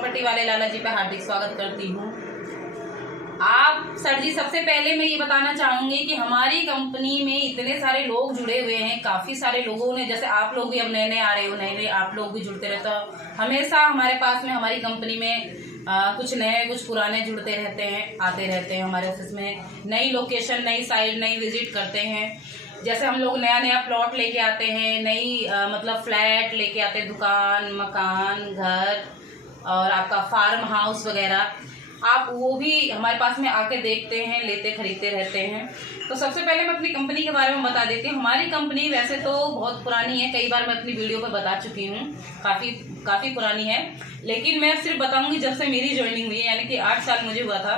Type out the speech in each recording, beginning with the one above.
Property वाले लाला जी पे हार्दिक स्वागत करती हूँ। आप सर जी, सबसे पहले मैं ये बताना चाहूंगी कि हमारी कंपनी में इतने सारे लोग जुड़े हुए हैं, काफी सारे लोगों ने, जैसे आप लोग भी अब नए नए आ रहे हो, नए नए आप लोग भी जुड़ते रहते हो। हमेशा हमारे पास में हमारी कंपनी में कुछ नए कुछ पुराने जुड़ते रहते हैं, आते रहते हैं हमारे ऑफिस में। नई लोकेशन, नई साइड, नई विजिट करते हैं। जैसे हम लोग नया नया प्लॉट लेके आते हैं, नई मतलब फ्लैट लेके आते हैं, दुकान, मकान, घर और आपका फार्म हाउस वगैरह, आप वो भी हमारे पास में आके देखते हैं, लेते खरीदते रहते हैं। तो सबसे पहले मैं अपनी कंपनी के बारे में बता देती हूँ। हमारी कंपनी वैसे तो बहुत पुरानी है, कई बार मैं अपनी वीडियो पर बता चुकी हूँ, काफ़ी पुरानी है। लेकिन मैं सिर्फ बताऊंगी जब से मेरी ज्वाइनिंग हुई है, यानी कि 8 साल मुझे हुआ था,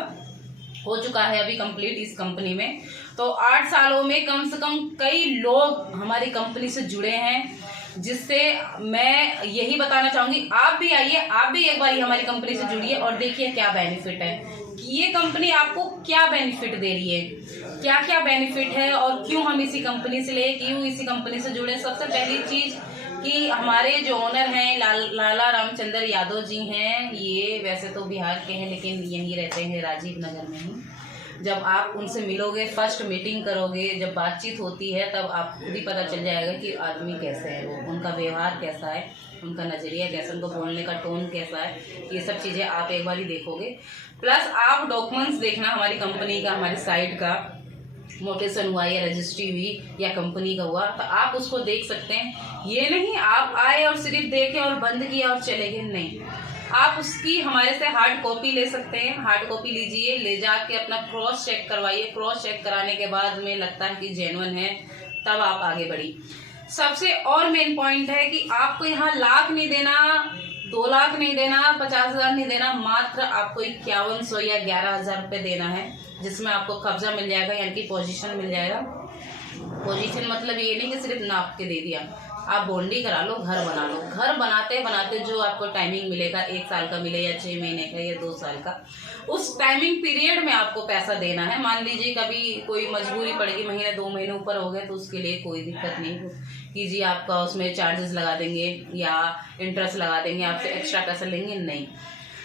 हो चुका है अभी कंप्लीट इस कंपनी में। तो 8 सालों में कम से कम कई लोग हमारी कंपनी से जुड़े हैं, जिससे मैं यही बताना चाहूंगी आप भी आइए, आप भी एक बार हमारी कंपनी से जुड़िए और देखिए क्या बेनिफिट है कि ये कंपनी आपको क्या बेनिफिट दे रही है, क्या क्या बेनिफिट है और क्यों हम इसी कंपनी से ले, क्यों इसी कंपनी से जुड़े। सबसे पहली चीज कि हमारे जो ओनर हैं लाला रामचंद्र यादव जी हैं, ये वैसे तो बिहार के हैं लेकिन यहीं रहते हैं राजीव नगर में ही। जब आप उनसे मिलोगे, फर्स्ट मीटिंग करोगे, जब बातचीत होती है, तब आप खुद ही पता चल जाएगा कि आदमी कैसे है, वो उनका व्यवहार कैसा है, उनका नज़रिया कैसा, उनको बोलने का टोन कैसा है, ये सब चीज़ें आप एक बार ही देखोगे। प्लस आप डॉक्यूमेंट्स देखना हमारी कंपनी का, हमारी साइट का मोटेशन हुआ या रजिस्ट्री हुई या कंपनी का हुआ, तो आप उसको देख सकते हैं। ये नहीं आप आए और सिर्फ देखे और बंद किया और चले गए, नहीं, आप उसकी हमारे से हार्ड कॉपी ले सकते हैं। हार्ड कॉपी लीजिए, ले जाके अपना क्रॉस चेक करवाइए। क्रॉस चेक कराने के बाद में लगता है कि जेन्युइन है, तब आप आगे बढ़ी। सबसे और मेन पॉइंट है कि आपको यहाँ लाख नहीं देना, 2 लाख नहीं देना, 50,000 नहीं देना, मात्र आपको 5100 या 11,000 रुपये देना है, जिसमें आपको कब्जा मिल जाएगा, यानी कि पोजीशन मिल जाएगा। पोजीशन मतलब ये नहीं कि सिर्फ नाप के दे दिया, आप बॉन्डी करा लो, घर बना लो। घर बनाते बनाते जो आपको टाइमिंग मिलेगा, 1 साल का मिले या 6 महीने का या 2 साल का, उस टाइमिंग पीरियड में आपको पैसा देना है। मान लीजिए कभी कोई मजबूरी पड़ेगी, महीने 2 महीने ऊपर हो गए, तो उसके लिए कोई दिक्कत नहीं कीजिए, आपका उसमें चार्जेस लगा देंगे या इंटरेस्ट लगा देंगे, आपसे एक्स्ट्रा पैसा लेंगे नहीं।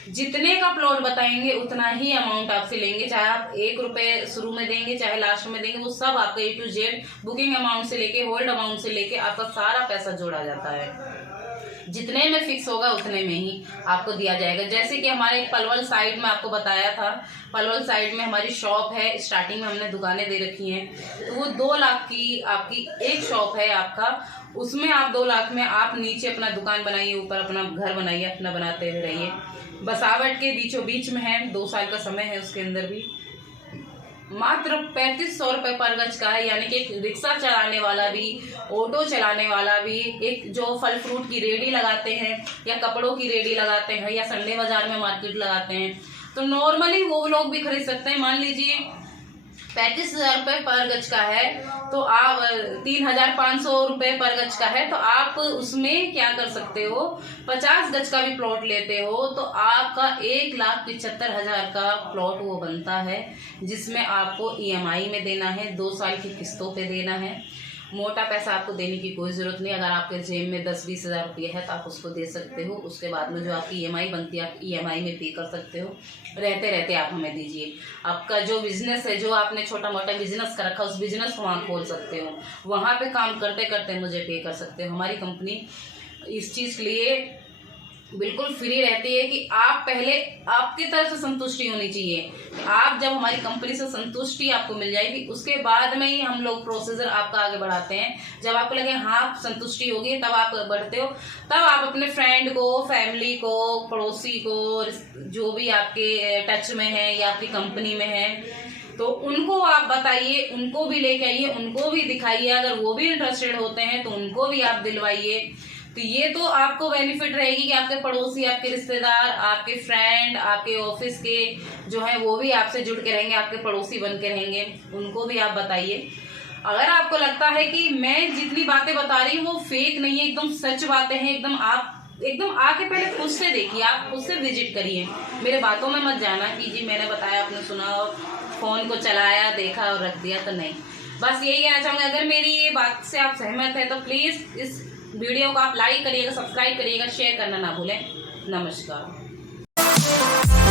जितने का प्लॉट बताएंगे उतना ही अमाउंट आपसे लेंगे, चाहे आप 1 रुपये शुरू में देंगे चाहे लास्ट में देंगे, वो सब आपका A to Z booking amount से लेके होल्ड अमाउंट से लेके आपका सारा पैसा जोड़ा जाता है। जितने में फिक्स होगा उतने में ही आपको दिया जाएगा। जैसे कि हमारे पलवल साइड में आपको बताया था, पलवल साइड में हमारी शॉप है, स्टार्टिंग में हमने दुकानें दे रखी हैं, तो वो 2 लाख की आपकी एक शॉप है आपका, उसमें आप 2 लाख में आप नीचे अपना दुकान बनाइए, ऊपर अपना घर बनाइए, अपना बनाते हुए रहिए। बसावट के बीचों बीच में है, 2 साल का समय है उसके अंदर भी। मात्र 3500 रुपये पर गज का है, यानी कि एक रिक्शा चलाने वाला भी, ऑटो चलाने वाला भी, एक जो फल फ्रूट की रेडी लगाते हैं या कपड़ों की रेडी लगाते हैं या संडे बाजार में मार्केट लगाते हैं, तो नॉर्मली वो लोग भी खरीद सकते हैं। मान लीजिए 35,000 रुपये पर गज का है, तो आप 3,500 रुपये पर गज का है, तो आप उसमें क्या कर सकते हो, 50 गज का भी प्लॉट लेते हो तो आपका 1,75,000 का प्लॉट वो बनता है, जिसमें आपको EMI में देना है, 2 साल की किस्तों पे देना है। मोटा पैसा आपको देने की कोई ज़रूरत नहीं। अगर आपके जेब में 10-20 हज़ार रुपये है तो आप उसको दे सकते हो, उसके बाद में जो आपकी EMI बनती है आप EMI में पे कर सकते हो। रहते रहते आप हमें दीजिए। आपका जो बिजनेस है, जो आपने छोटा मोटा बिजनेस कर रखा, उस बिजनेस को वहाँ खोल सकते हो, वहाँ पे काम करते करते मुझे पे कर सकते हो। हमारी कंपनी इस चीज़ के लिए बिल्कुल फ्री रहती है कि आप पहले आपकी तरफ से संतुष्टि होनी चाहिए। आप जब हमारी कंपनी से संतुष्टि आपको मिल जाएगी, उसके बाद में ही हम लोग प्रोसीजर आपका आगे बढ़ाते हैं। जब आपको लगे हाँ संतुष्टि होगी, तब आप बढ़ते हो, तब आप अपने फ्रेंड को, फैमिली को, पड़ोसी को, जो भी आपके टच में है या आपकी कंपनी में है, तो उनको आप बताइए, उनको भी लेके आइए, उनको भी दिखाइए। अगर वो भी इंटरेस्टेड होते हैं तो उनको भी आप दिलवाइए। तो ये तो आपको बेनिफिट रहेगी कि आपके पड़ोसी, आपके रिश्तेदार, आपके फ्रेंड, आपके ऑफिस के जो है वो भी आपसे जुड़ के रहेंगे, आपके पड़ोसी बन के रहेंगे, उनको भी आप बताइए। अगर आपको लगता है कि मैं जितनी बातें बता रही हूँ वो फेक नहीं है, एकदम सच बातें हैं, एकदम आके पहले खुद से देखिए, आप खुद से विजिट करिए। मेरे बातों में मत जाना कि जी मैंने बताया, आपने सुना और फोन को चलाया, देखा और रख दिया, तो नहीं। बस यही कहना चाहूँगी, अगर मेरी ये बात से आप सहमत है तो प्लीज़ इस वीडियो को आप लाइक करिएगा, सब्सक्राइब करिएगा, शेयर करना ना भूलें। नमस्कार। हैं।